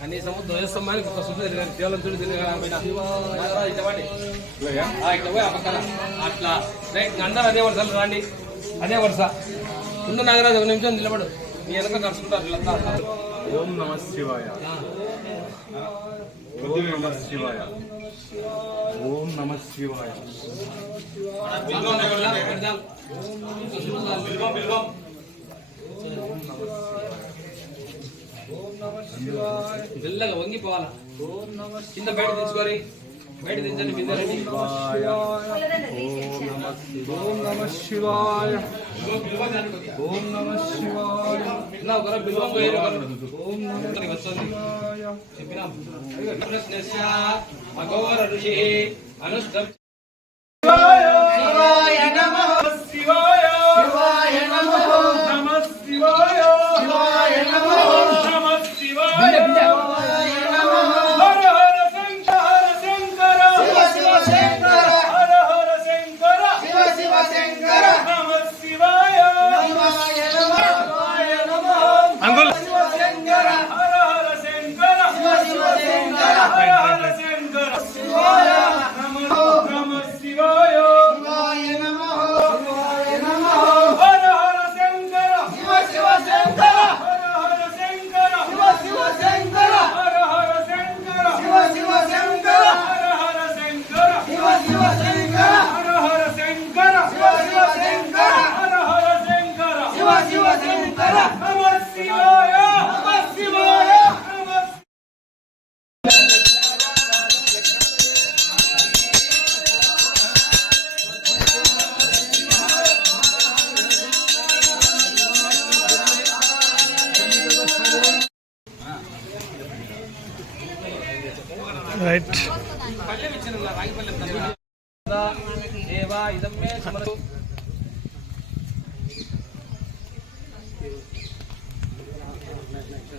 కనీసం ధ్వజస్తంభానికి ఒక శుద్ధి తిరగాలి. కేవలం చూడు తిరగాలి. పోయి ఆ పక్కన అట్లా. అందరూ అదే వరుస రండి. అదే వరుస. ముందు నాగరాజు ఒక నిమిషం నిలబడు. వెనక నడుచుకుంటారు వీళ్ళంతా. ఓం నమ శివాయ. ఓం నమ శివాయ. ఓం నమ శివాయ. మెల్లగా వంగిపోవాలా కింద బయట దించుకోరి. బయట దించండి కింద రండి. ఓం నమ శివాయ. ఓం నమ శివాయ. ఓం నమ బిల్వం పోయారు ఒకరు ఇక్కడికి అనుష్ఠ శివాయ శివాయ శివాయ. శివ శివ శంకర నమ శివాయ నమ శివాయ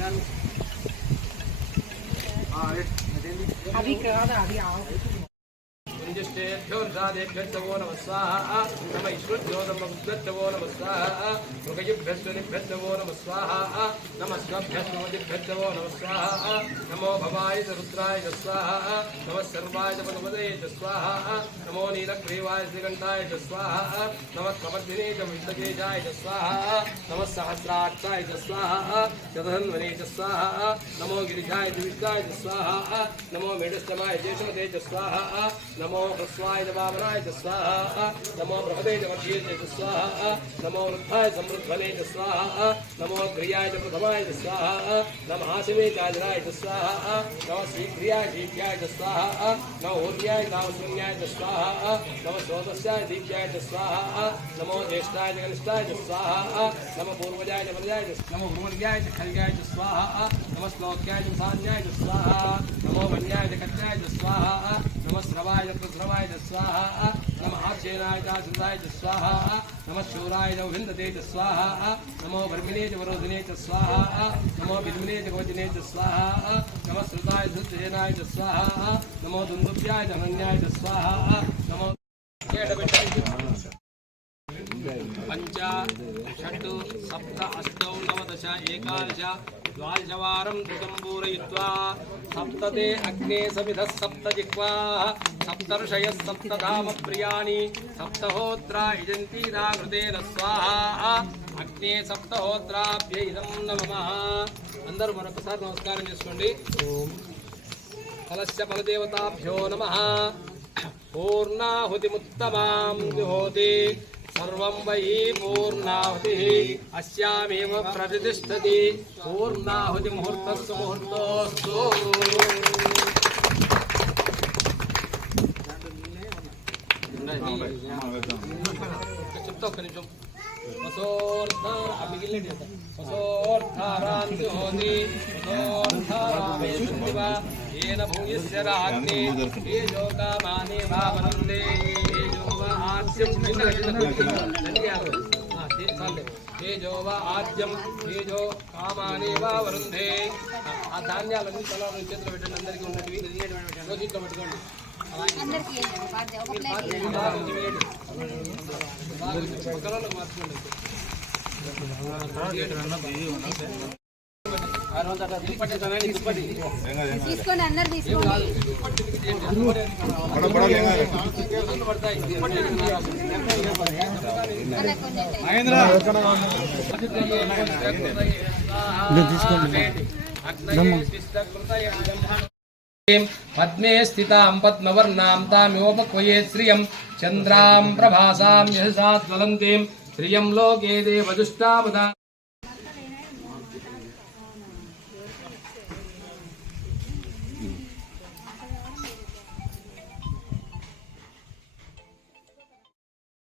దేవా ఇదం మే సమరు గుంజంగా తీసుకోండి. వస్తాను, నువ్వు రా. జ్యేష్ఠేభ్యోర్షాదేభ్యో నమ స్వాహ. నమ ఈశ్వర్యోదమభ్యో నమ స్వాహ. మృగయుభ్యశ్వనిభ్యో నమ స్వాహ. నమ స్వభ్యస్మోదిభ్యో నమ స్వాహ. నమో భవాయ రుద్రాయ స్వాహ. నమ సర్వాయ చ స్వాహ. నమో నీలగ్రీవాయ శ్రీకంఠాయ స్వాహ. నమ కవర్ధినే చ స్వాహ. నమ సహస్రాక్షాయ స్వాహ. చతధన్వనే స్వాహ. నమో గిరిజాయ చ విష్ణాయ స్వాహ. నమో మేడస్తమాయ జేషమతే స్వాహ. నమో హ్రస్వాయ వామనాయ స్వాహ నమో బృహదే మధ్యే స్వాహ నమో వృద్ధాయ సమృద్ధనే స్వాహ నమో క్రియాయ ప్రథమాయ స్వాహ నమ ఆశమే చాజనాయ స్వాహ నమ శ్రీక్రియాయ శీఘ్యాయ స్వాహ నమ ఊర్యాయ కామశూన్యాయ స్వాహ నమ శ్రోతస్యాయ దీప్యాయ స్వాహ నమో జ్యేష్ఠాయ కనిష్టాయ స్వాహ నమ పూర్వజాయ వరజాయ చ నమో ఖల్యాయ స్వాహ నమ శ్లోక్యాయ సాన్యాయ స్వాహ నమో వన్యాయ స్వాహ నమ స్రవాయ చ ప్రస్రవాయ చ స్వాహ నమ ఆర్చేనాయ చ సుందాయ చ స్వాహ నమ శూరాయ చ విందతే చ స్వాహ నమో వర్మిణే చ వరోధినే చ స్వాహ నమో విద్మినే చ గోజినే చ స్వాహ నమ శ్రుతాయ ధృతజనాయ చ స్వాహ నమో దుందుభ్యాయ చ ద్వాదశవారం ధృతం పూరయిత్వా సప్తతే అగ్నే సమిధ సప్త జిహ్వా సప్తర్షయ సప్తధామ ప్రియాణి సప్తహోత్రా ఇజంతీరా హృదయన స్వాహ అగ్నే సప్తహోత్రాభ్య ఇదం నమ అందరూ మరొకసారి నమస్కారం చేసుకోండి. ఫలస్య ఫలదేవతాభ్యో నమ. పూర్ణాహుతిముత్తమాం జుహోతి सर्वं వై పూర్ణాహుతి अस्यामेव ప్రతిష్టతి పూర్ణాహుతి ముహూర్తస్సు ముహూర్తోస్తు చెప్తా ఒక్క నిమిషం వసోర్ధ మిగిలిన వసోర్ధారాంతి హోతి వసోర్ధారామే ఏన భూయస్య రాజ్ఞే ఏ ఏ ఆద్యం చిన్న చిన్న ధన్యాలు వరుంధే ఆ ధాన్యాలన్నీ తల చేతిలో పెట్టండి అందరికీ ఉన్నట్టు పెట్టుకోండి మార్చుకోండి తీసుకోండి అందరు తీసుకోండి. పద్మే స్థితాం పద్మవర్ణాం తామివోపక్వయే శ్రియం. చంద్రాం ప్రభాసాం యశసా జ్వలంతీం శ్రియం లోకే దేవదుష్టావదా